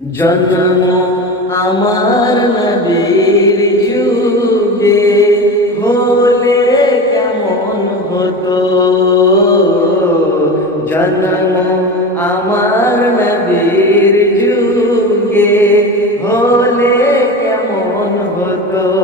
জন্ম আমার নবীর যুগে হলে কেমন হতো, জন্ম আমার নবীর যুগে হলে কেমন হতো।